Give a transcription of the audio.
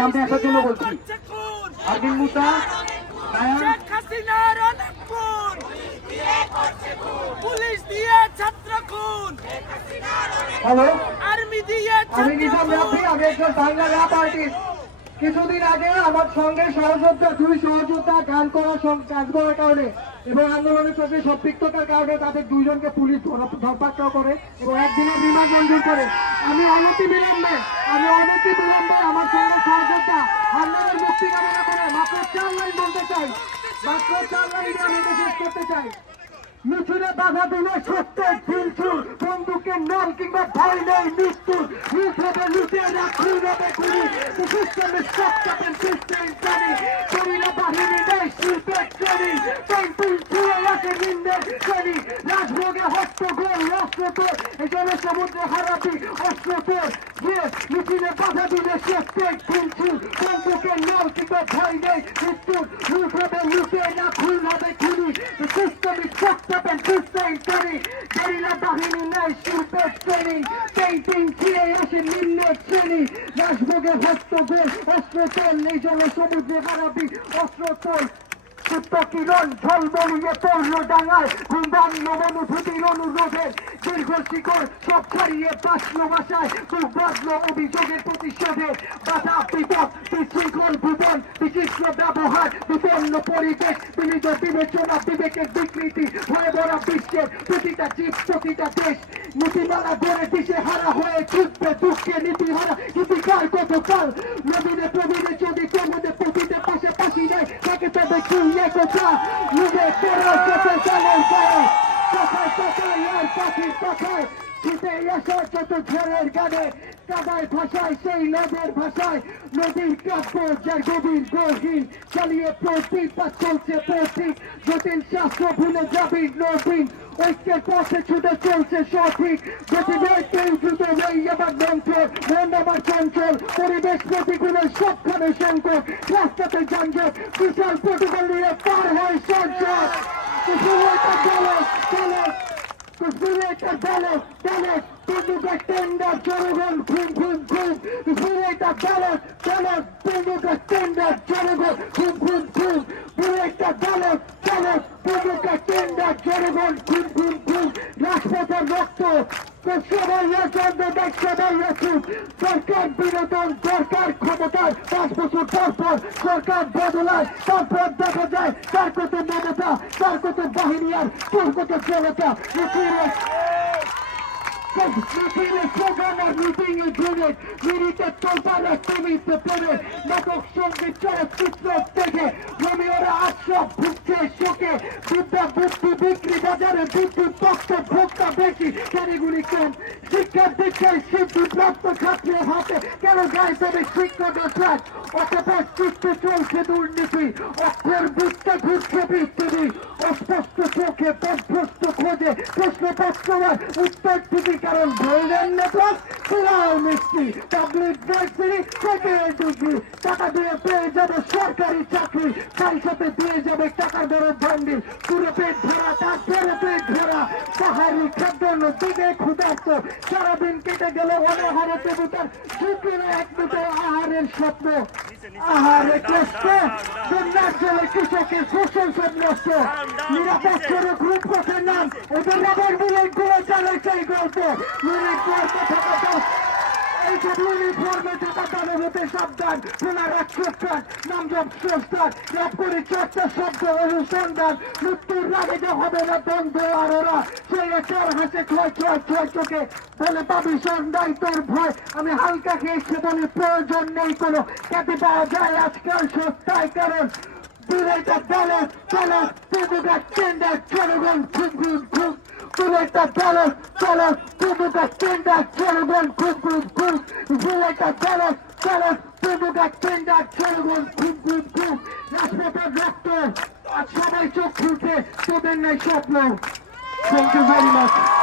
সামনে আসার জন্য বলছি। অনেক খুন পুলিশ দিয়ে ছাত্র খুন। হ্যালো? আর্মি দিয়ে আমি নিজাম রাফি আমি একজন বাংলা র্যাপ আর্টিস্ট কিছুদিন আগে আমার সঙ্গে সহযোদ্ধা, দুই সহযোদ্ধা গান করার কাজ করার কারণে এবং আন্দোলনের সঙ্গে সম্পৃক্ততার কারণে তাদের দুইজনকে পুলিশ ধরা- ধরপাকড়াও করে এবং একদিনের রিমান্ড মঞ্জুর করে। আমি অনতি বিলম্বে, আমি অনতি বিলম্বে আমার সঙ্গে সহযোদ্ধা হান্নানের মুক্তি কামনা করে মাত্র চার লাইন বলতে চাই। মাত্র চার লাইন আমি শেষ করতে চাই। মিছিলে বাধা দিলে সত্যের দিলচুর বন্দুকের নল কিংবা ভয় নেই মৃত্যুর হিসেবে লুটে না খুঁড়বে খুঁড়ি সিস্টেমে সবটাপেন সিস্টেম জানি। করিনা বাহিনী নেই শিল্পের শ্রেণি পেন্টুল ছুঁয়ে আছে নিন্দের শ্রেণি রাজভোগে হস্তগোল অস্ত্র তোর এই জনসমুদ্রে হারাবি অস্ত্র তোর যে মিছিলে বাধা দিলে সত্যের দিলচুর বন্দুকের নল কিংবা ভয় নেই মৃত্যুর হিসেবে লুটে না খুঁড়ি সবটাপেন সিস্টেম জানি গেরিলা বাহিনী নেই শিল্পের শ্রেণি পেন্টিং ছিঁড়ে আসে নিম্নের শ্রেণি রাজভোগে হস্তগোল অস্ত্র তোল, এই জনসমুদ্রে হারাবি অস্ত্র তোল। সুপ্ত কিরণ ঝলমলিয়ে পড়ল ডাঙায়। ঘুমবান নবানুভূতির অনুরোধে দীর্ঘ শিকড় সব ছাড়িয়ে বাঁচল বাসায়। খুব বাঁচল অভিযোগের প্রতিশোধে বাধা বিপদ। বিচিত্র ব্যবহার বিপন্ন পরিবেশ, বিনীত বিবেচনা, বিবেকের বিকৃতি হয়ে ভরা বিশ্বের প্রতিটা জীব, প্রতিটা দেশ, নীতিমালা ধরে দিশে হারা হয়ে ছুটবে দুঃখে নীতিহারা ইতিকার কত কাল নবীনে, প্রবীণে, যদি তোমাদের প্রতিতে পাশাপাশি নেই তাকে তবে কি একতা নিজে তেরো যত চালের গায়ে পাখায় পাখায় আর পাখির পাখায় আসা যত ঝড়ের গানে কাদায় ভাষায় সেই নদের ভাষায় নদীর কাব্য যার গভীর গহীন চালিয়ে প্রতীক চলছে প্রতীক জটিল শাস্ত্র ভুলে যাবি, নবীন, ঐক্যের পথে ছুটে চলছে সঠিক। নয়, কেউ দ্রুত নেই আমার মন্ত্র মন আমার চঞ্চল। পরিবেশ প্রতিকূলে সবখানে সংকট। রাস্তাতে যানজট, বিশাল প্রটোকল নিয়ে পার হয় কুসুমেটা চলো চলো কুসুমেটা চলো চলো তন্দুকা জনগণ ঘুম ঘুম ঘুম কুসুমেটা চলো চলো তন্দুকা টেন্ডার জনগণ ঘুম ঘুম ঘুম বুলেটটা চলো চলো তন্দুকা টেন্ডার জনগণ ঘুম ঘুম ঘুম রাজপথের রক্ত সরকার বিনোদন সরকার ক্ষমতায় পাঁচ বছর পর পর সরকার বদলায় তারপর দেখা যায় তার কত মমতা তার কত বাহিনী আর তোর কত জনতা মিছিলে স্লোগান আর মিটিং এ ঘুরে মিনিটে তোলপাড়া তুমিতে পড়ে নাটক সংগীত চলচ্চিত্র দেখে রোমিওরা আশ্রম ভুগছে শোকে বিদ্যা বুদ্ধি বিক্রি বাজারে বিদ্যুৎ পক্ষ ভোক্তা বেশি শ্রেণীগুলি কম শিক্ষার দীক্ষায় সিদ্ধি প্রাপ্ত ছাত্রের হাতে। কেন গায়ে তবে শিক্ষকের ট্রাক অতপর চিত্তে চলছে দুর্নীতি অক্ষর বুঝতে ঘুরছে পৃথিবী অস্পষ্ট চোখে পথভ্রষ্ট খোঁজে প্রশ্নপত্র উত্তর ঠিকই কারণ গোল্ডেন নেটওয়ার্ক পুরাও মিষ্টি। Public varsity second degree. টাকা দিয়ে পেয়ে যাবে সরকারি চাকরি। তার সাথে দিয়ে যাবে টাকার বড় ভান্ডি পুরো পেট ভরা, তার বড় পেট ভরা। পাহাড়ি খাদ্য দিকে ক্ষুধার্ত। সারাদিন কেটে গেল অনাহারে তবু তার ঝুঁকির এক দুটো আহারের স্বপ্ন। আহারে কষ্ট বন্যার জলে কৃষকের ফসল সব নষ্ট। নিরাপদ করে গ্রুপ পথের নাম। ওদের রাবার মিলে গুলো চলে সেই গল্প। কথা কথা ইউনিফর্মে থাকা তাদের হতে সাবধান সোনার একশোটান নাম জব স্রষ্টার লাভ করে চর্চা শব্দ অনুসন্ধান মৃত্যুর রাগে যে হবে না বন্ধ আর ওরা সেই চার হাসে ছয় ছয় ছয় চোখে বলে পাবি সন্ধ্যায় তোর ভয় আমি হালকা খেয়েছি বলে প্রয়োজন নেই কোনো খেতে পাওয়া যায় আজকাল সস্তায় কারণ দূরেটা ব্যালেন্স ব্যালেন্স তবুকা টেন্ডার জনগণ Selecta Dallas, Dallas, Pimbo da Tenda, Gentleman, Boom Boom Boom. Selecta Dallas, Dallas, Pimbo da Tenda, Gentleman, Boom Boom Boom. Last paper, left door. Shabbat, so cute, so then I shop now. Thank you very much.